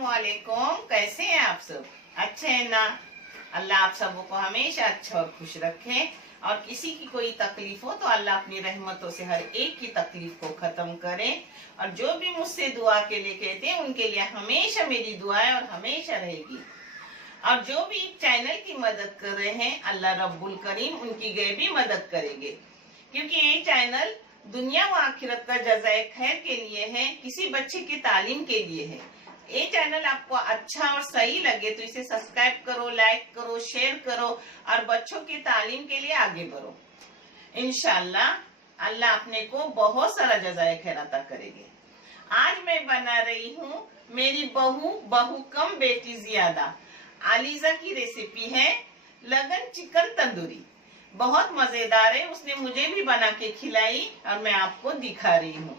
अस्सलामुअलैकुम। कैसे हैं आप सब? अच्छे हैं ना? अल्लाह आप सबों को हमेशा अच्छा और खुश रखे। और किसी की कोई तकलीफ हो तो अल्लाह अपनी रहमतों से हर एक की तकलीफ को खत्म करे। और जो भी मुझसे दुआ के लिए कहते हैं उनके लिए हमेशा मेरी दुआएं और हमेशा रहेगी। और जो भी चैनल की मदद कर रहे हैं अल्लाह रब्बुल करीम उनकी गैबी मदद करेंगे, क्योंकि ये चैनल दुनिया व आखिरत का जज़ाए खैर के लिए है, किसी बच्चे की तालीम के लिए है। ये चैनल आपको अच्छा और सही लगे तो इसे सब्सक्राइब करो, लाइक करो, शेयर करो और बच्चों की तालीम के लिए आगे बढ़ो। इंशाअल्लाह अल्लाह अपने को बहुत सारा जज़ाए खैर अता करेंगे। आज मैं बना रही हूँ मेरी बहू कम बेटी ज्यादा आलिजा की रेसिपी है लगन चिकन तंदूरी। बहुत मजेदार है, उसने मुझे भी बना के खिलाई और मैं आपको दिखा रही हूँ।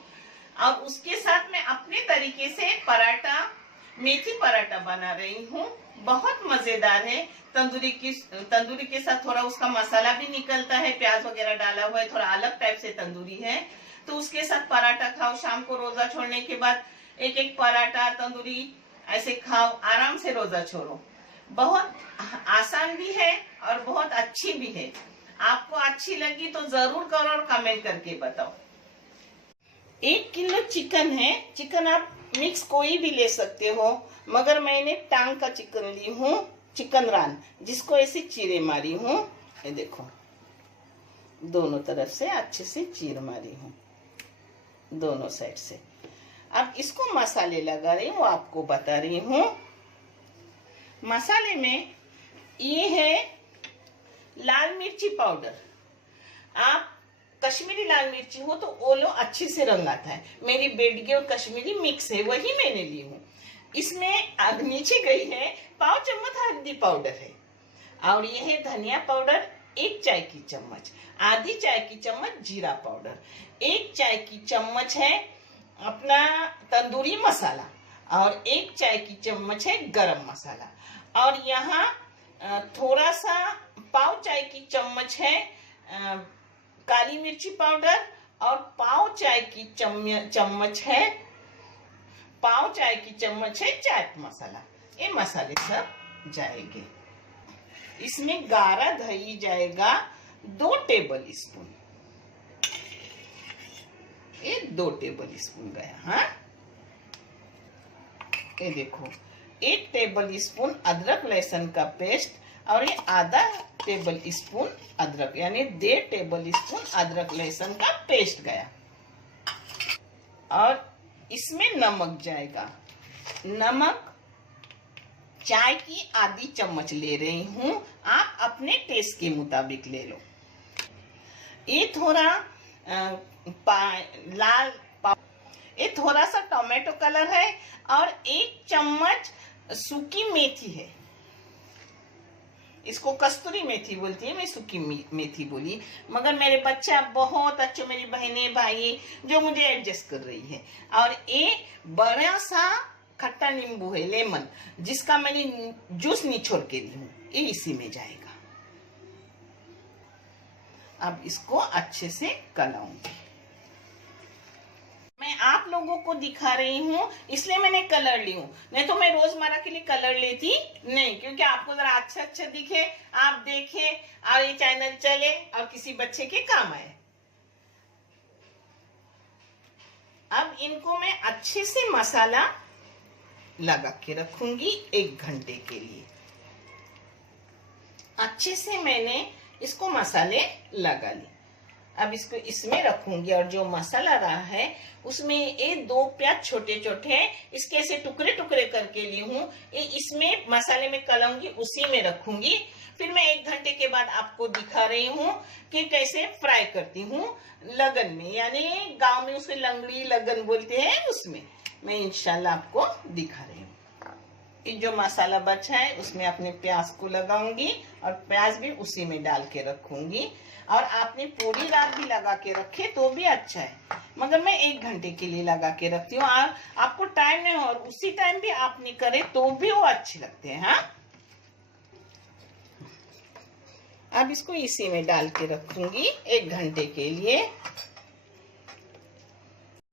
और उसके साथ मैं अपने तरीके से पराठा, मेथी पराठा बना रही हूँ। बहुत मजेदार है। तंदूरी के साथ थोड़ा उसका मसाला भी निकलता है, प्याज वगैरह डाला हुआ है, थोड़ा अलग टाइप से तंदूरी है। तो उसके साथ पराठा खाओ, शाम को रोजा छोड़ने के बाद एक एक पराठा तंदूरी ऐसे खाओ, आराम से रोजा छोड़ो। बहुत आसान भी है और बहुत अच्छी भी है। आपको अच्छी लगी तो जरूर करो और कमेंट करके बताओ। 1 किलो चिकन है। चिकन आप मिक्स कोई भी ले सकते हो, मगर मैंने टांग का चिकन ली हूँ, चिकन रान, जिसको ऐसे चीरे मारी हूँ। ये देखो, दोनों तरफ से अच्छे से चीर मारी हूँ, दोनों साइड से। अब इसको मसाले लगा रही हूँ, आपको बता रही हूँ। मसाले में ये है लाल मिर्ची पाउडर। आप कश्मीरी लाल मिर्ची हो तो वो लो, अच्छे से रंग आता है। मेरी बेडगी और कश्मीरी मिक्स है, वही मैंने ली हूँ। इसमें नीचे गई है पाव चम्मच हल्दी पाउडर है। और ये है धनिया पाउडर 1 चाय की चम्मच, आधी चाय की चम्मच जीरा पाउडर, 1 चाय की चम्मच है अपना तंदूरी मसाला, और 1 चाय की चम्मच है गरम मसाला। और यहाँ थोड़ा सा पाव चाय की चम्मच है काली मिर्ची पाउडर, और पाव चाय की चम्मच है चाट मसाला। ये मसाले सब जाएंगे। इसमें गारा दही जाएगा 2 टेबल स्पून। ये 2 टेबल स्पून गया। हाँ, ये देखो 1 टेबल स्पून अदरक लहसुन का पेस्ट, और ये आधा टेबल स्पून अदरक, यानी 1.5 टेबल स्पून अदरक लहसुन का पेस्ट गया। और इसमें नमक जाएगा। नमक चाय की आधी चम्मच ले रही हूँ, आप अपने टेस्ट के मुताबिक ले लो। ये थोड़ा ये थोड़ा सा टोमेटो कलर है, और 1 चम्मच सूखी मेथी है। इसको कस्तूरी मेथी बोलती है, मैं सूखी मेथी बोली, मगर मेरे बच्चा बहुत अच्छे, मेरी बहनें भाई जो मुझे एडजस्ट कर रही है। और ये बड़ा सा खट्टा नींबू है, लेमन, जिसका मैंने जूस निचोड़ के ली हूँ, ये इसी में जाएगा। अब इसको अच्छे से कलाऊंगी। मैं आप लोगों को दिखा रही हूँ इसलिए मैंने कलर ली हूँ, नहीं तो मैं रोजमर्रा के लिए कलर लेती नहीं, क्योंकि आपको जरा अच्छा दिखे, आप देखे और ये चैनल चले और किसी बच्चे के काम आए। अब इनको मैं अच्छे से मसाला लगा के रखूंगी 1 घंटे के लिए। अच्छे से मैंने इसको मसाले लगा ली। अब इसको इसमें रखूंगी, और जो मसाला रहा है उसमें ये 2 प्याज छोटे छोटे इसके ऐसे टुकड़े टुकड़े करके ली हूँ, ये इसमें मसाले में कलाऊंगी, उसी में रखूंगी। फिर मैं 1 घंटे के बाद आपको दिखा रही हूँ कि कैसे फ्राई करती हूँ लगन में, यानी गांव में उसे लंगड़ी लगन बोलते हैं, उसमें मैं इंशाल्लाह आपको दिखा रही हूँ। ये जो मसाला बचा है उसमें अपने प्याज को लगाऊंगी, और प्याज भी उसी में डाल के रखूंगी। और आपने पूरी रात भी लगा के रखे तो भी अच्छा है, मगर मैं 1 घंटे के लिए लगा के रखती हूँ। और आपको टाइम नहीं हो और उसी टाइम भी आपने करे तो भी वो अच्छे लगते हैं। हाँ, अब इसको इसी में डाल के रखूंगी 1 घंटे के लिए।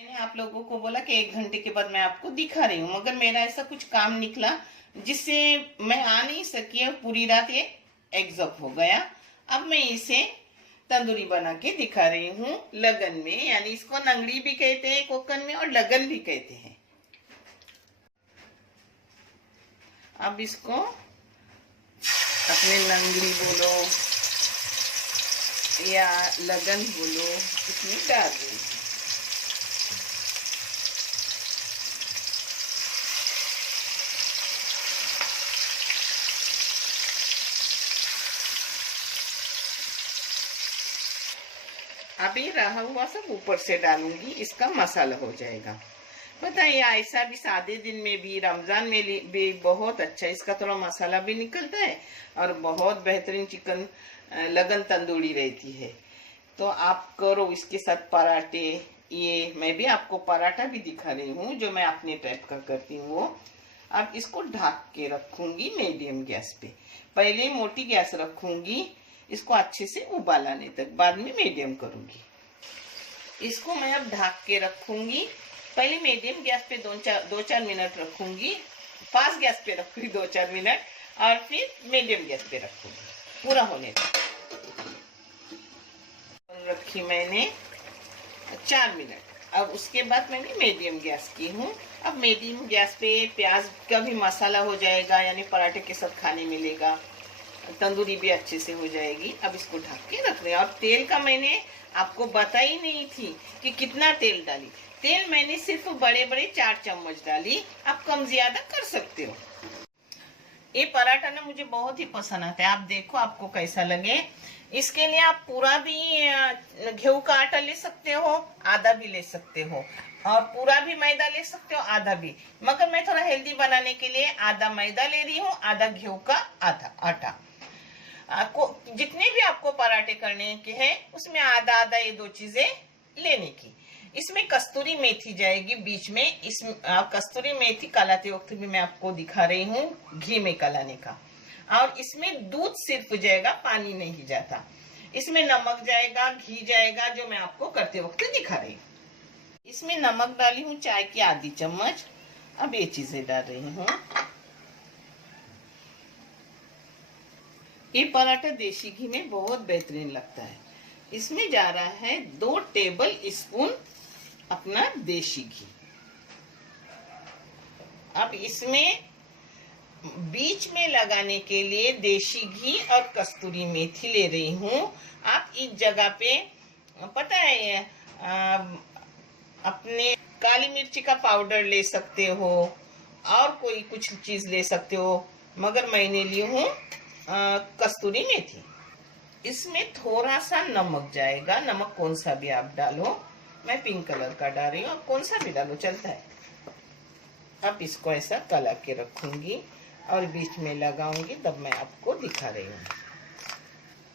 मैंने आप लोगों को बोला कि 1 घंटे के बाद मैं आपको दिखा रही हूँ, मगर मेरा ऐसा कुछ काम निकला जिससे मैं आ नहीं सकी और पूरी रात ये एग्जॉप हो गया। अब मैं इसे तंदूरी बना के दिखा रही हूँ लगन में, यानी इसको नंगड़ी भी कहते हैं कोकण में और लगन भी कहते हैं। अब इसको अपने नंगड़ी बोलो या लगन बोलो, इसमें डाल रही हूँ। अभी रहा हुआ सब ऊपर से डालूंगी, इसका मसाला हो जाएगा। पता है ऐसा भी सादे दिन में भी, रमजान में भी बहुत अच्छा, इसका थोड़ा मसाला भी निकलता है और बहुत बेहतरीन चिकन लगन तंदूरी रहती है। तो आप करो इसके साथ पराठे। ये मैं भी आपको पराठा भी दिखा रही हूँ जो मैं अपने टाइप का करती हूँ वो। अब इसको ढक के रखूंगी मीडियम गैस पे। पहले मोटी गैस रखूंगी इसको अच्छे से उबाल आने तक, बाद में मीडियम करूंगी। इसको मैं अब ढक के रखूंगी। पहले मीडियम गैस पे 2-4 मिनट रखूंगी, फास्ट गैस पे रखूंगी 2-4 मिनट, और फिर मीडियम गैस पे रखूंगी पूरा होने तक। रखी मैंने 4 मिनट। अब उसके बाद मैंने मीडियम गैस की हूँ। अब मीडियम गैस पे प्याज का भी मसाला हो जाएगा, यानी पराठे के साथ खाने मिलेगा, तंदूरी भी अच्छे से हो जाएगी। अब इसको ढक के रख रहे हैं। और तेल का मैंने आपको बताई नहीं थी कि कितना तेल डाली। तेल मैंने सिर्फ बड़े बड़े 4 चम्मच डाली, आप कम ज्यादा कर सकते हो। ये पराठा ना मुझे बहुत ही पसंद आता है। आप देखो आपको कैसा लगे। इसके लिए आप पूरा भी गेहूं का आटा ले सकते हो, आधा भी ले सकते हो, और पूरा भी मैदा ले सकते हो, आधा भी। मगर मैं थोड़ा हेल्दी बनाने के लिए आधा मैदा ले रही हूँ, आधा गेहूं का आधा आटा। जितने भी आपको पराठे करने के हैं उसमें आधा आधा ये 2 चीजें लेने की। इसमें कस्तूरी मेथी जाएगी बीच में। इस कस्तूरी मेथी कलाते वक्त भी मैं आपको दिखा रही हूँ घी में कलाने का। और इसमें दूध सिर्फ जाएगा, पानी नहीं जाता। इसमें नमक जाएगा, घी जाएगा, जो मैं आपको करते वक्त दिखा रही हूँ। इसमें नमक डाली हूँ चाय की आधी चम्मच। अब ये चीजें डाल रही हूँ। ये पराठा देशी घी में बहुत बेहतरीन लगता है। इसमें जा रहा है 2 टेबल स्पून अपना देशी घी। अब इसमें बीच में लगाने के लिए देशी घी और कस्तूरी मेथी ले रही हूँ। आप इस जगह पे पता है अपने काली मिर्ची का पाउडर ले सकते हो और कोई कुछ चीज ले सकते हो, मगर मैंने ली हूँ कस्तूरी मेथी। इसमें थोड़ा सा नमक जाएगा, नमक कौन सा भी आप डालो, मैं पिंक कलर का डाल रही हूँ, कौन सा भी डालो चलता है। अब इसको ऐसा कला के रखूंगी और बीच में लगाऊंगी, तब मैं आपको दिखा रही हूँ।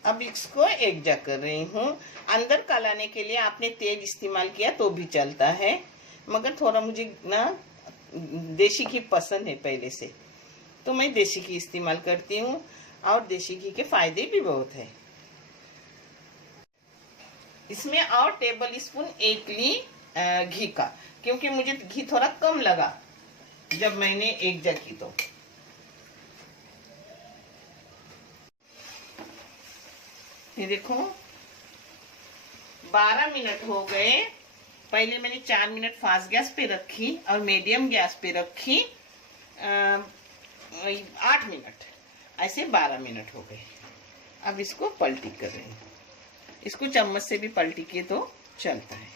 अब इसको एक जा कर रही हूँ। अंदर कलाने के लिए आपने तेल इस्तेमाल किया तो भी चलता है, मगर थोड़ा मुझे ना देशी घी पसंद है पहले से, तो मैं देशी घी इस्तेमाल करती हूँ। और देशी घी के फायदे भी बहुत है। इसमें और टेबल स्पून 1 ली घी का, क्योंकि मुझे घी थोड़ा कम लगा जब मैंने एक जग की। तो ये देखो 12 मिनट हो गए। पहले मैंने 4 मिनट फास्ट गैस पे रखी और मीडियम गैस पे रखी 8 मिनट, ऐसे 12 मिनट हो गए। अब इसको पलटी कर रही हूँ। इसको चम्मच से भी पलटी किए तो चलता है।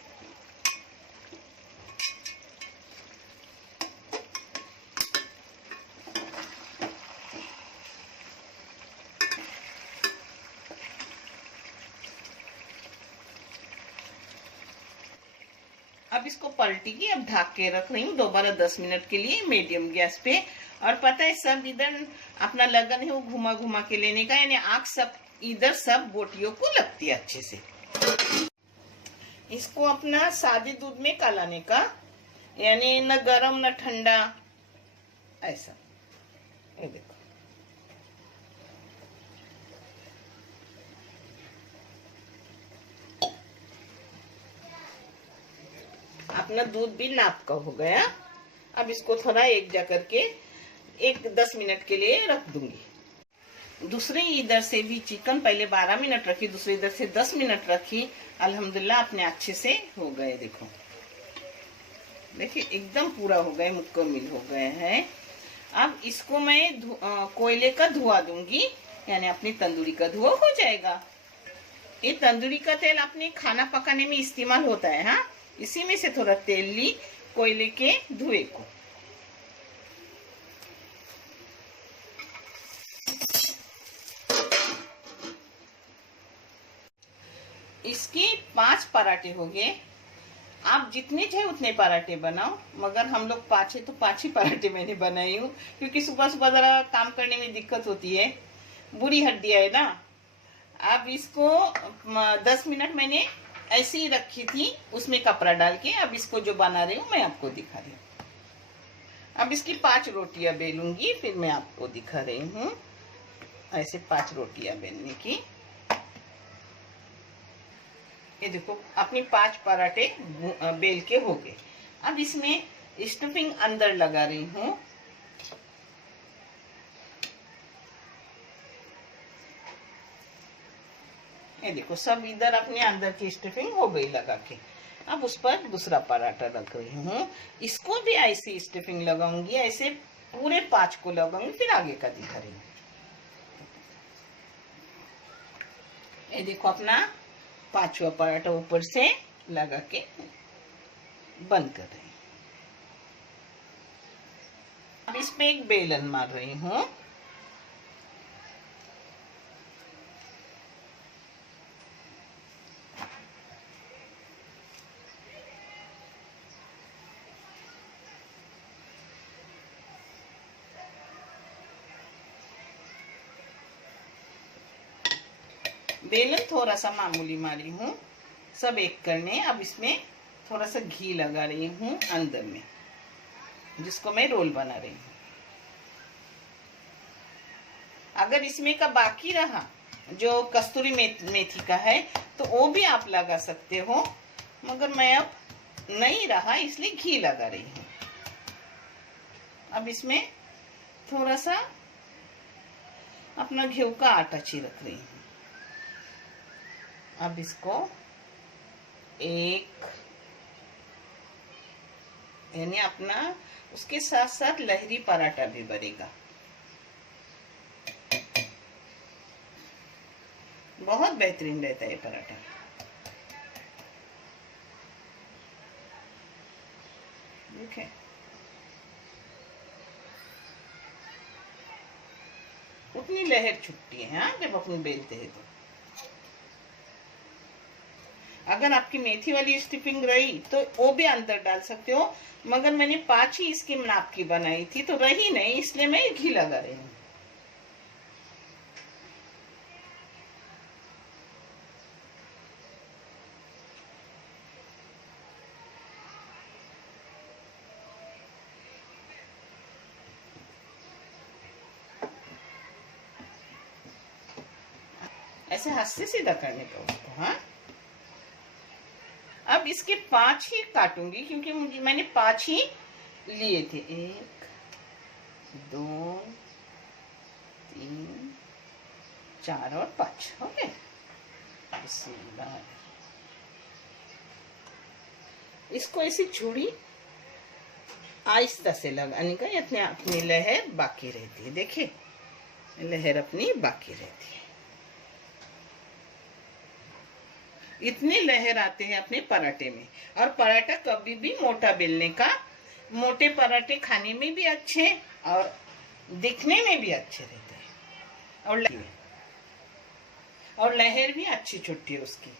अब इसको पलटी की, अब ढक के रख रही हूँ दोबारा 10 मिनट के लिए मीडियम गैस पे। और पता है सब इधर अपना लगन है वो घुमा घुमा के लेने का, यानी आग सब इधर सब बोटियों को लगती है अच्छे से। इसको अपना सादे दूध में कलाने का, यानी न गरम न ठंडा, ऐसा। ये देखो आप अपना दूध भी नाप का हो गया। अब इसको थोड़ा एक जा करके 10 मिनट के लिए रख दूंगी। दूसरे इधर से भी चिकन पहले 12 मिनट रखी, दूसरे इधर से 10 मिनट रखी। अल्हम्दुलिल्लाह अपने अच्छे से हो गए। देखो देखिए एकदम पूरा हो गए, मुकम्मल हो गए हैं। अब इसको मैं कोयले का धुआं दूंगी, यानी अपनी तंदूरी का धुआं हो जाएगा। ये तंदूरी का तेल अपने खाना पकाने में इस्तेमाल होता है। हाँ, इसी में से थोड़ा तेल ली कोयले के धुएं को। इसके 5 पराठे हो गए। आप जितने चाहे उतने पराठे बनाओ, मगर हम लोग 5 है तो 5 ही पराठे मैंने बनाई हूँ, क्योंकि सुबह सुबह जरा काम करने में दिक्कत होती है, बुरी हड्डियां है ना। अब इसको 10 मिनट मैंने ऐसे ही रखी थी, उसमें कपड़ा डाल के। अब इसको जो बना रही हूँ मैं आपको दिखा रही हूँ। अब इसकी 5 रोटियां बेलूंगी, फिर मैं आपको दिखा रही हूँ। ऐसे 5 रोटियां बेलने की। ये देखो अपनी 5 पराठे बेल के हो गए। अब इसमें स्टफिंग अंदर लगा रही हूँ। ये देखो सब इधर अपने अंदर की स्टफिंग हो गई लगा के। अब उस पर दूसरा पराठा रख रही हूँ। इसको भी ऐसी स्टफिंग लगाऊंगी, ऐसे पूरे 5 को लगाऊंगी, फिर आगे का दिखा रही हूँ। ये देखो अपना 5वां पराठा ऊपर से लगा के बंद कर रही हूँ। अब इसमें एक बेलन मार रही हूँ। बेलन थोड़ा सा मामूली मारी हूँ, सब एक करने। अब इसमें थोड़ा सा घी लगा रही हूँ अंदर में, जिसको मैं रोल बना रही हूँ। अगर इसमें का बाकी रहा जो कस्तूरी मेथी का है तो वो भी आप लगा सकते हो, मगर मैं अब नहीं रहा इसलिए घी लगा रही हूँ। अब इसमें थोड़ा सा अपना गेहूं का आटा छिड़क रही हूँ। अब इसको एक, यानी अपना उसके साथ साथ लहरी पराठा भी बनेगा। बहुत बेहतरीन रहता है पराठा। देखिए उतनी लहर छुटती है हाँ, जब अपन बेलते हैं तो। अगर आपकी मेथी वाली स्टफिंग रही तो वो भी अंदर डाल सकते हो, मगर मैंने 5 ही इसकी नाप की बनाई थी तो रही नहीं, इसलिए मैं घी लगा रही हूँ। ऐसे हाथ से सीधा करने का उसको। हाँ, अब इसके 5 ही काटूंगी, क्योंकि मैंने 5 ही लिए थे। 1 2 3 4 और 5 हो गए। इसको ऐसी छुरी आहिस्ता से लगाने का, इतने अपनी लहर बाकी रहती है। देखिए लहर अपनी बाकी रहती है। इतने लहर आते हैं अपने पराठे में। और पराठा कभी भी मोटा बेलने का, मोटे पराठे खाने में भी अच्छे और दिखने में भी अच्छे रहते हैं, और लहर भी अच्छी छुट्टी है उसकी।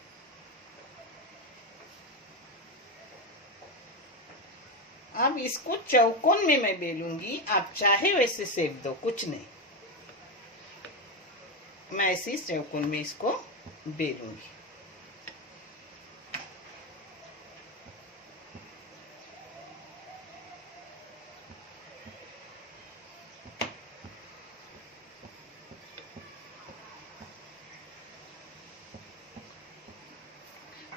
अब इसको चौकोन में मैं बेलूंगी, आप चाहे वैसे सेक दो, कुछ नहीं। मैं ऐसे ही चौकोन में इसको बेलूंगी।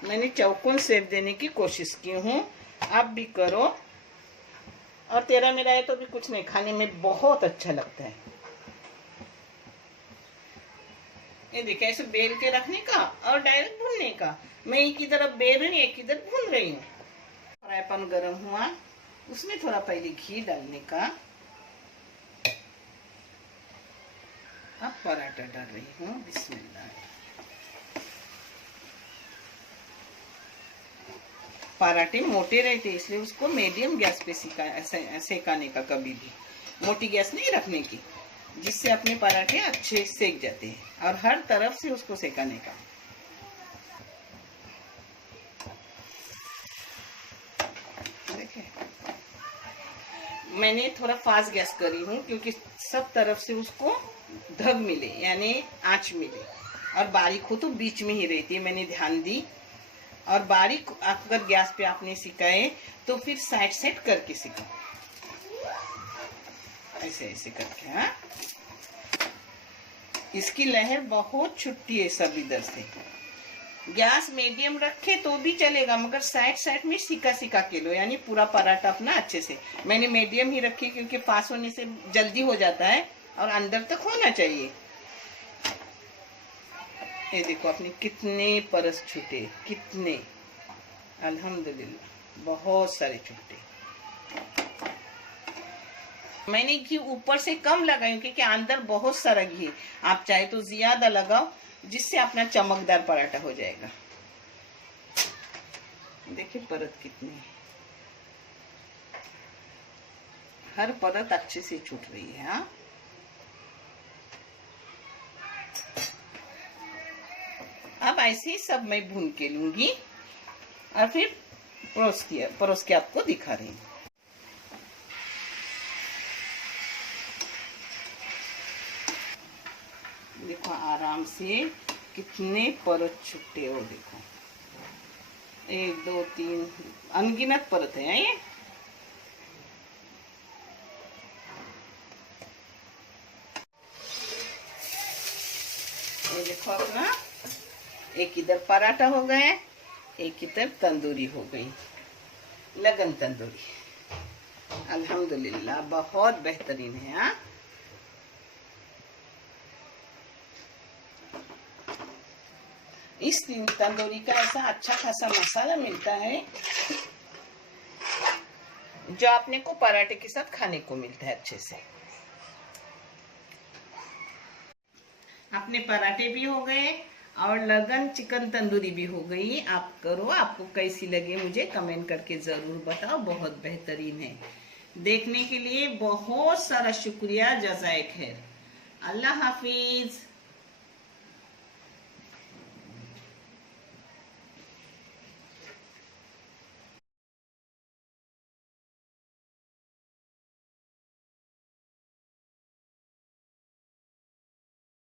मैंने चौकोन शेप देने की कोशिश की हूँ, आप भी करो, और तेरा मेरा है तो भी कुछ नहीं, खाने में बहुत अच्छा लगता है। ये देखिए, ऐसे बेल के रखने का और डायरेक्ट भूनने का। मैं एक की तरफ बेल रही हूँ, एक की तरफ भून रही हूँ। फ्राई पैन गर्म हुआ, उसमें थोड़ा पहले घी डालने का। अब पराठा डाल रही हूँ, बिस्मिल्लाह। पराठे मोटे रहते इसलिए उसको मीडियम गैस पे सेकाने का, कभी भी मोटी गैस नहीं रखने की, जिससे अपने पराठे अच्छे सेक जाते हैं, और हर तरफ से उसको सेकाने का। देखिए, मैंने थोड़ा फास्ट गैस करी हूँ क्योंकि सब तरफ से उसको ढक मिले, यानी आंच मिले, और बारीक हो तो बीच में ही रहती है, मैंने ध्यान दी। और बारीक अगर गैस पे आपने सिकाए तो फिर साइड साइड करके सिका, ऐसे ऐसे करके। हाँ, इसकी लहर बहुत छुट्टी है सब इधर से। गैस मीडियम रखे तो भी चलेगा, मगर साइड साइड में सिका सिका के लो, यानी पूरा पराठा अपना अच्छे से। मैंने मीडियम ही रखी क्योंकि पास होने से जल्दी हो जाता है और अंदर तक होना चाहिए। ये देखो अपने कितने परस छूटे, कितने, अल्हम्दुलिल्लाह बहुत सारे छूटे। मैंने घी ऊपर से कम लगाई क्योंकि अंदर बहुत सारा घी, आप चाहे तो ज्यादा लगाओ, जिससे अपना चमकदार पराठा हो जाएगा। देखिए परत कितनी है, हर परत अच्छे से छूट रही है। हाँ, अब ऐसे ही सब मैं भून के लूंगी और फिर परोस के आपको दिखा रही हूँ। देखो आराम से कितने परत छुट्टे हो, देखो 1 2 3 अनगिनत परत है ये। देखो अपना एक इधर पराठा हो गए, एक इधर तंदूरी हो गई, लगन तंदूरी। अल्हम्दुलिल्लाह बहुत बेहतरीन है। हाँ, इस तंदूरी का ऐसा अच्छा खासा मसाला मिलता है जो आपने को पराठे के साथ खाने को मिलता है अच्छे से। अपने पराठे भी हो गए और लगन चिकन तंदूरी भी हो गई। आप करो, आपको कैसी लगे मुझे कमेंट करके जरूर बताओ, बहुत बेहतरीन है। देखने के लिए बहुत सारा शुक्रिया, जज़ाए खैर, अल्लाह हाफिज।